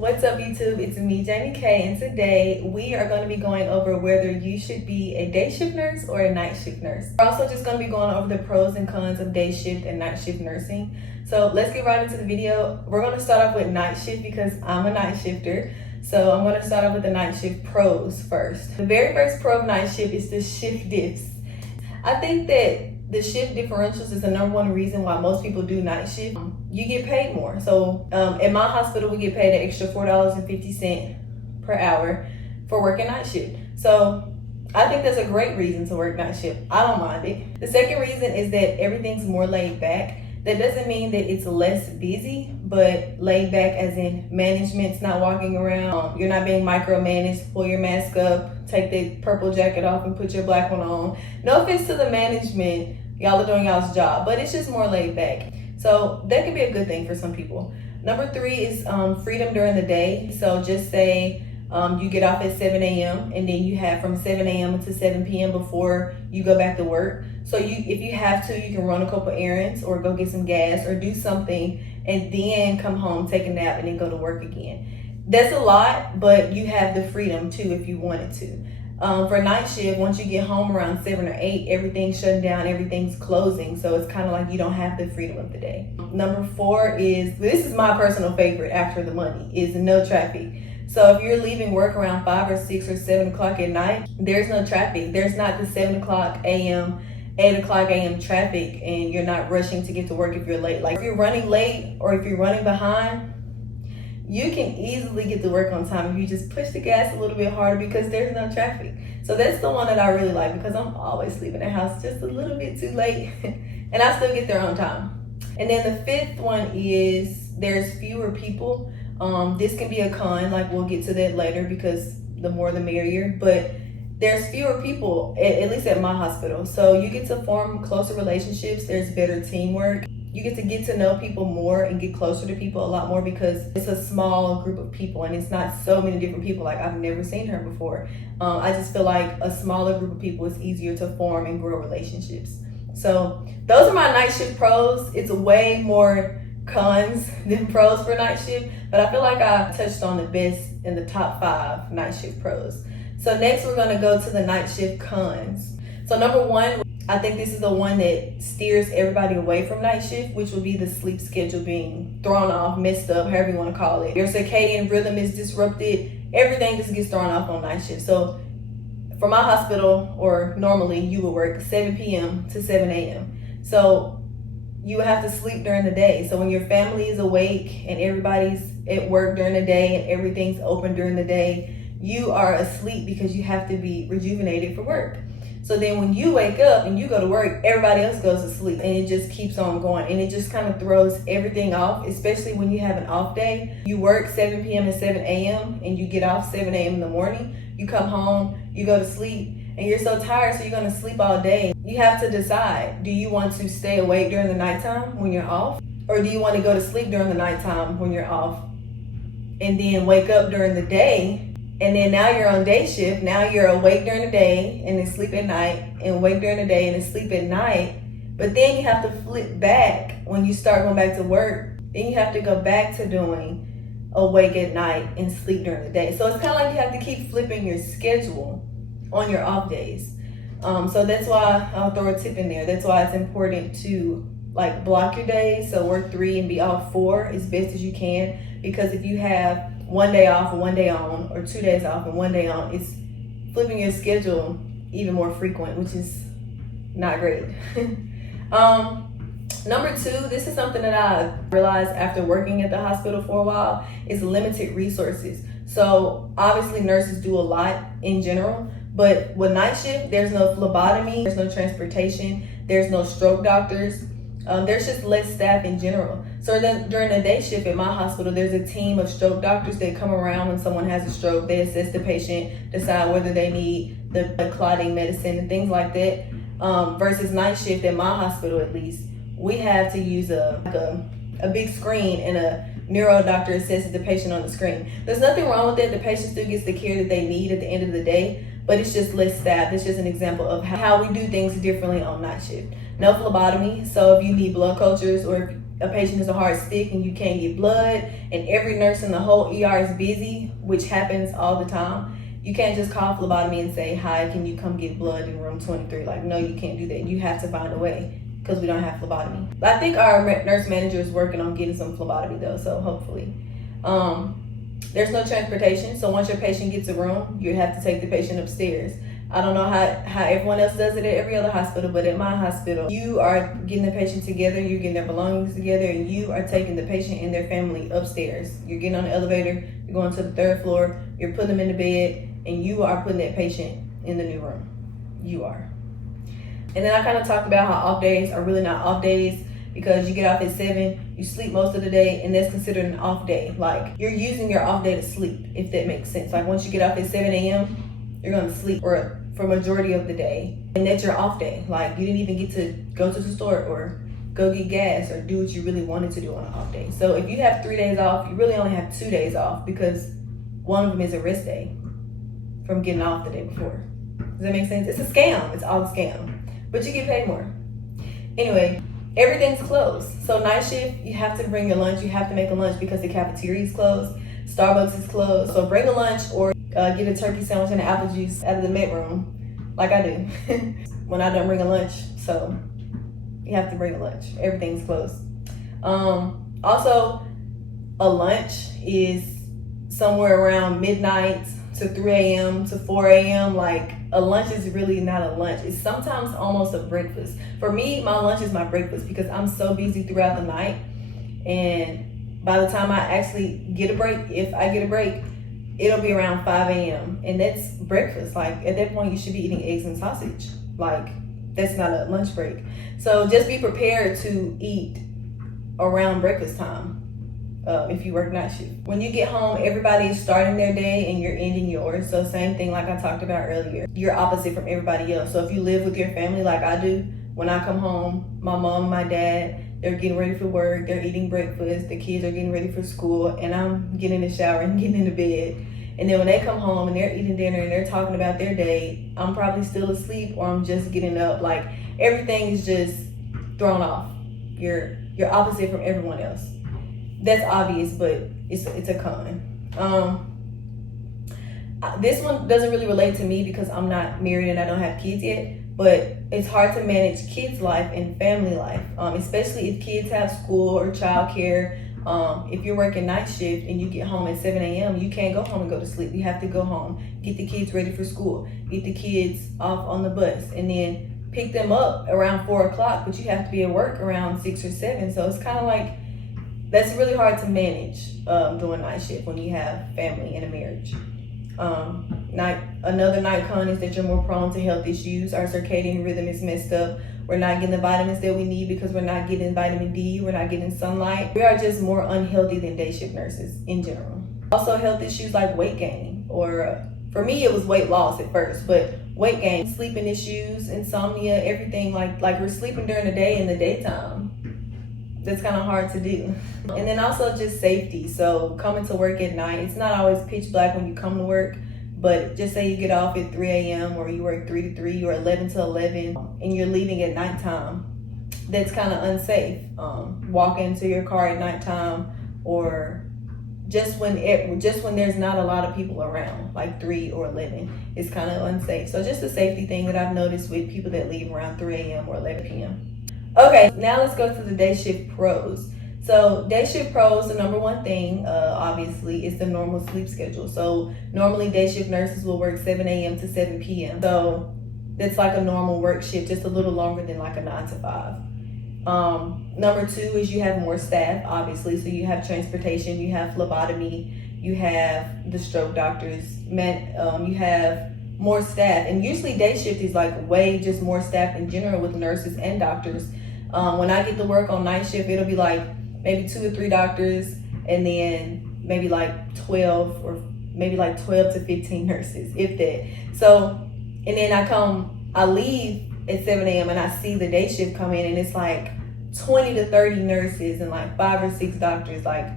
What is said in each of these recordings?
What's up YouTube? It's me, Jamie K, and today we are going to be going over whether you should be a day shift nurse or a night shift nurse. We're also just going to be going over the pros and cons of day shift and night shift nursing. So let's get right into the video. We're going to start off with night shift because I'm a night shifter. So I'm going to start off with the night shift pros first. The very first pro of night shift is the shift diffs. I think that the shift differentials is the number one reason why most people do night shift. You get paid more. So at my hospital, we get paid an extra $4.50 per hour for working night shift. So I think that's a great reason to work night shift. I don't mind it. The second reason is that everything's more laid back. That doesn't mean that it's less busy, but laid back as in management's not walking around. You're not being micromanaged. Pull your mask up, take the purple jacket off and put your black one on. No offense to the management. Y'all are doing y'all's job, but it's just more laid back. So that could be a good thing for some people. Number three is freedom during the day. So just say you get off at 7 a.m. and then you have from 7 a.m. to 7 p.m. before you go back to work. So if you have to, you can run a couple errands or go get some gas or do something and then come home, take a nap, and then go to work again. That's a lot, but you have the freedom too if you wanted to. For night shift, once you get home around 7 or 8, everything's shutting down, everything's closing. So it's kind of like you don't have the freedom of the day. Number four is, this is my personal favorite after the money, is no traffic. So if you're leaving work around 5 or 6 or 7 o'clock at night, there's no traffic. There's not the 7 o'clock a.m., 8 o'clock a.m. traffic, and you're not rushing to get to work if you're late. Like if you're running late or if you're running behind, you can easily get to work on time if you just push the gas a little bit harder because there's no traffic. So that's the one that I really like because I'm always leaving the house just a little bit too late and I still get there on time. And then the fifth one is there's fewer people. This can be a con, like we'll get to that later because the more the merrier, but there's fewer people, at least at my hospital. So you get to form closer relationships, there's better teamwork. You get to know people more and get closer to people a lot more because it's a small group of people and it's not so many different people. Like I've never seen her before. I just feel like a smaller group of people is easier to form and grow relationships. So those are my night shift pros. It's way more cons than pros for night shift, but I feel like I touched on the best in the top 5 night shift pros. So next we're gonna go to the night shift cons. So number one, I think this is the one that steers everybody away from night shift, which would be the sleep schedule being thrown off, messed up, however you want to call it. Your circadian rhythm is disrupted. Everything just gets thrown off on night shift. So for my hospital, or normally you would work 7 p.m. to 7 a.m. So you have to sleep during the day. So when your family is awake and everybody's at work during the day and everything's open during the day, you are asleep because you have to be rejuvenated for work. So then when you wake up and you go to work, everybody else goes to sleep and it just keeps on going. And it just kind of throws everything off, especially when you have an off day. You work 7 p.m. to 7 a.m. and you get off 7 a.m. in the morning. You come home, you go to sleep and you're so tired so you're going to sleep all day. You have to decide, do you want to stay awake during the nighttime when you're off? Or do you want to go to sleep during the nighttime when you're off and then wake up during the day? And then now you're on day shift. Now you're awake during the day and then sleep at night and awake during the day and then sleep at night. But then you have to flip back when you start going back to work. Then you have to go back to doing awake at night and sleep during the day. So it's kind of like you have to keep flipping your schedule on your off days. So that's why I'll throw a tip in there. That's why it's important to like block your days. So work 3 and be off 4 as best as you can. Because if you have 1 day off and 1 day on, or 2 days off and 1 day on, it's flipping your schedule even more frequent, which is not great. Number 2, this is something that I realized after working at the hospital for a while, is limited resources. So obviously nurses do a lot in general, but with night shift, there's no phlebotomy, there's no transportation, there's no stroke doctors. There's just less staff in general. So then during the day shift at my hospital, there's a team of stroke doctors that come around when someone has a stroke. They assess the patient, decide whether they need the clotting medicine and things like that. Versus night shift at my hospital, at least, we have to use a big screen and a neuro doctor assesses the patient on the screen. There's nothing wrong with that. The patient still gets the care that they need at the end of the day, but it's just less staff. It's just an example of how we do things differently on night shift. No phlebotomy, so if you need blood cultures or a patient is a hard stick and you can't get blood, and every nurse in the whole ER is busy, which happens all the time, you can't just call phlebotomy and say, "Hi, can you come get blood in room 23? Like, no, you can't do that. You have to find a way, because we don't have phlebotomy. I think our nurse manager is working on getting some phlebotomy though, so hopefully. There's no transportation, so once your patient gets a room, you have to take the patient upstairs. I don't know how everyone else does it at every other hospital, but at my hospital, you are getting the patient together, you're getting their belongings together, and you are taking the patient and their family upstairs. You're getting on the elevator, you're going to the 3rd floor, you're putting them in the bed, and you are putting that patient in the new room. You are. And then I kind of talked about how off days are really not off days, because you get off at 7, you sleep most of the day, and that's considered an off day. Like, you're using your off day to sleep, if that makes sense. Like, once you get off at 7 a.m., you're going to sleep for majority of the day, and that's your off day. Like, you didn't even get to go to the store or go get gas or do what you really wanted to do on an off day. So if you have 3 days off, you really only have 2 days off, because one of them is a rest day from getting off the day before. Does that make sense? It's a scam. It's all a scam, but you get paid more. Anyway, everything's closed. So night shift, you have to bring your lunch. You have to make a lunch because the cafeteria is closed. Starbucks is closed. So bring a lunch, or get a turkey sandwich and an apple juice out of the med room, like I do when I don't bring a lunch. So you have to bring a lunch. Everything's closed. Also, a lunch is somewhere around midnight to 3 a.m. to 4 a.m. Like, a lunch is really not a lunch. It's sometimes almost a breakfast. For me, my lunch is my breakfast, because I'm so busy throughout the night, and by the time I actually get a break, if I get a break, it'll be around 5 a.m. and that's breakfast. Like, at that point, you should be eating eggs and sausage. Like, that's not a lunch break. So just be prepared to eat around breakfast time if you work night shift. When you get home, everybody is starting their day and you're ending yours. So same thing like I talked about earlier. You're opposite from everybody else. So if you live with your family like I do, when I come home, my mom and my dad, they're getting ready for work, they're eating breakfast, the kids are getting ready for school, and I'm getting in the shower and getting into bed. And then when they come home and they're eating dinner and they're talking about their day, I'm probably still asleep, or I'm just getting up. Like, everything is just thrown off. You're opposite from everyone else. That's obvious, but it's a con. This one doesn't really relate to me because I'm not married and I don't have kids yet, but it's hard to manage kids' life and family life, especially if kids have school or childcare. If you're working night shift and you get home at 7 a.m., you can't go home and go to sleep. You have to go home, get the kids ready for school, get the kids off on the bus, and then pick them up around 4 o'clock, but you have to be at work around 6 or 7. So it's kind of like, that's really hard to manage doing night shift when you have family and a marriage. Another night con is that you're more prone to health issues. Our circadian rhythm is messed up. We're not getting the vitamins that we need because we're not getting vitamin D. We're not getting sunlight. We are just more unhealthy than day shift nurses in general. Also, health issues like weight gain, or for me, it was weight loss at first, but weight gain, sleeping issues, insomnia, everything. Like we're sleeping during the day in the daytime. That's kind of hard to do. And then also just safety. So coming to work at night, it's not always pitch black when you come to work, but just say you get off at 3 a.m. or you work 3 to 3 or 11 to 11 and you're leaving at nighttime. That's kind of unsafe. Walking to your car at nighttime, or just when there's not a lot of people around, like 3 or 11, it's kind of unsafe. So just a safety thing that I've noticed with people that leave around 3 a.m. or 11 p.m. Okay, now let's go to the day shift pros. So day shift pros, the number one thing, obviously, is the normal sleep schedule. So normally day shift nurses will work 7 a.m. to 7 p.m. So that's like a normal work shift, just a little longer than like a 9 to 5. Number two is you have more staff, obviously. So you have transportation, you have phlebotomy, you have the stroke doctors, you have more staff. And usually day shift is like way just more staff in general with nurses and doctors. When I get to work on night shift, it'll be like maybe 2 or 3 doctors, and then maybe like 12 to 15 nurses, if that. So, and then I leave at 7 a.m. and I see the day shift come in, and it's like 20 to 30 nurses and like 5 or 6 doctors, like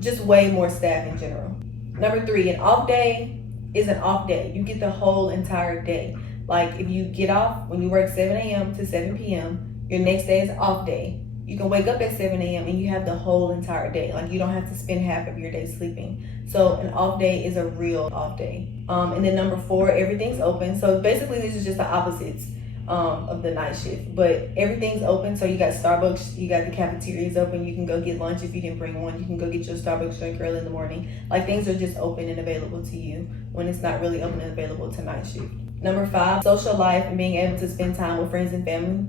just way more staff in general. Number 3, an off day is an off day. You get the whole entire day. Like if you get off when you work 7 a.m. to 7 p.m., your next day is off day. you can wake up at 7 a.m. and you have the whole entire day. Like, you don't have to spend half of your day sleeping. So an off day is a real off day. And then number 4, everything's open. So basically this is just the opposites of the night shift, but everything's open. So you got Starbucks, you got the cafeterias open. You can go get lunch if you didn't bring one. You can go get your Starbucks drink early in the morning. Like, things are just open and available to you when it's not really open and available to night shift. Number 5, social life and being able to spend time with friends and family.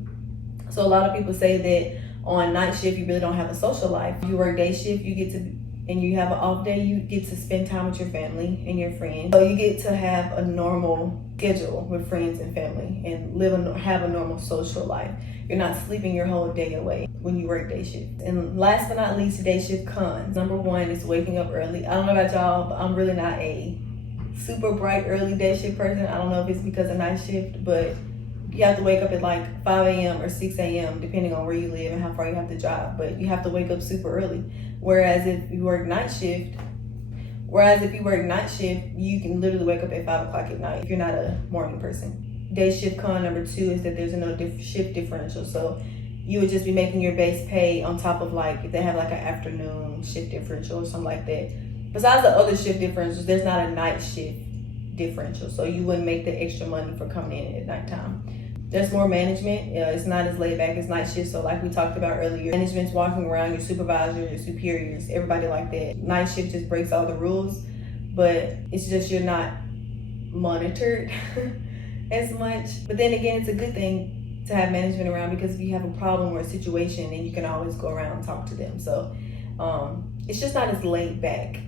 So a lot of people say that on night shift, you really don't have a social life. You work day shift, you get to, and you have an off day, you get to spend time with your family and your friends. So you get to have a normal schedule with friends and family and have a normal social life. You're not sleeping your whole day away when you work day shift. And last but not least, day shift cons. Number 1 is waking up early. I don't know about y'all, but I'm really not a super bright early day shift person. I don't know if it's because of night shift, but you have to wake up at like 5 a.m. or 6 a.m. depending on where you live and how far you have to drive. But you have to wake up super early. Whereas if you work night shift, you can literally wake up at 5 o'clock at night if you're not a morning person. Day shift con number 2 is that there's no shift differential. So you would just be making your base pay on top of, like, if they have like an afternoon shift differential or something like that. Besides the other shift differentials, there's not a night shift differential. So you wouldn't make the extra money for coming in at nighttime. There's more management. It's not as laid back as night shift. So like we talked about earlier, management's walking around, your supervisor, your superiors, everybody like that. Night shift just breaks all the rules, but it's just you're not monitored as much. But then again, it's a good thing to have management around, because if you have a problem or a situation, then you can always go around and talk to them. So it's just not as laid back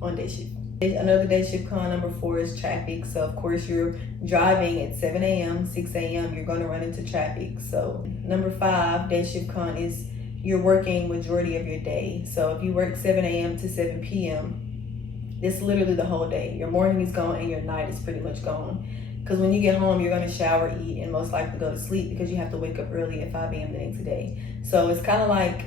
on day shift. Another day shift con number 4 is traffic. So of course you're driving at 7 a.m., 6 a.m., you're going to run into traffic. So number 5, day shift con is you're working majority of your day. So if you work 7 a.m. to 7 p.m., it's literally the whole day. Your morning is gone and your night is pretty much gone. Because when you get home, you're going to shower, eat, and most likely go to sleep, because you have to wake up early at 5 a.m. the next day. So it's kind of like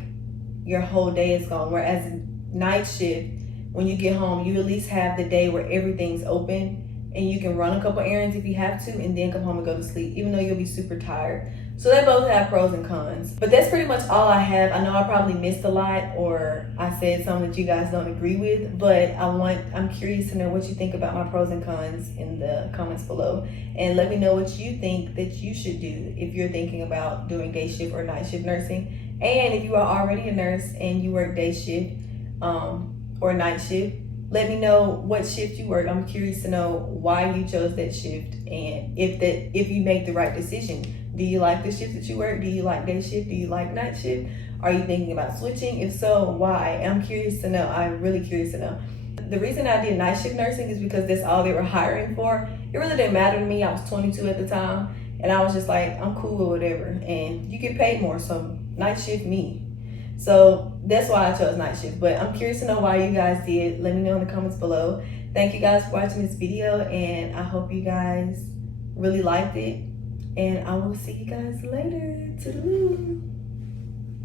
your whole day is gone. Whereas night shift, when you get home, you at least have the day where everything's open and you can run a couple errands if you have to, and then come home and go to sleep, even though you'll be super tired. So they both have pros and cons. But that's pretty much all I have. I know I probably missed a lot, or I said something that you guys don't agree with, but I'm curious to know what you think about my pros and cons in the comments below. And let me know what you think that you should do if you're thinking about doing day shift or night shift nursing. And if you are already a nurse and you work day shift, or night shift, let me know what shift you work. I'm curious to know why you chose that shift, and if you make the right decision. Do you like the shift that you work? Do you like day shift? Do you like night shift? Are you thinking about switching? If so, why? I'm curious to know. I'm really curious to know. The reason I did night shift nursing is because that's all they were hiring for. It really didn't matter to me. I was 22 at the time, and I was just like, I'm cool with whatever. And you get paid more, so night shift me. So that's why I chose night shift. But I'm curious to know why you guys did. Let me know in the comments below. Thank you guys for watching this video, and I hope you guys really liked it. And I will see you guys later. Toodaloo.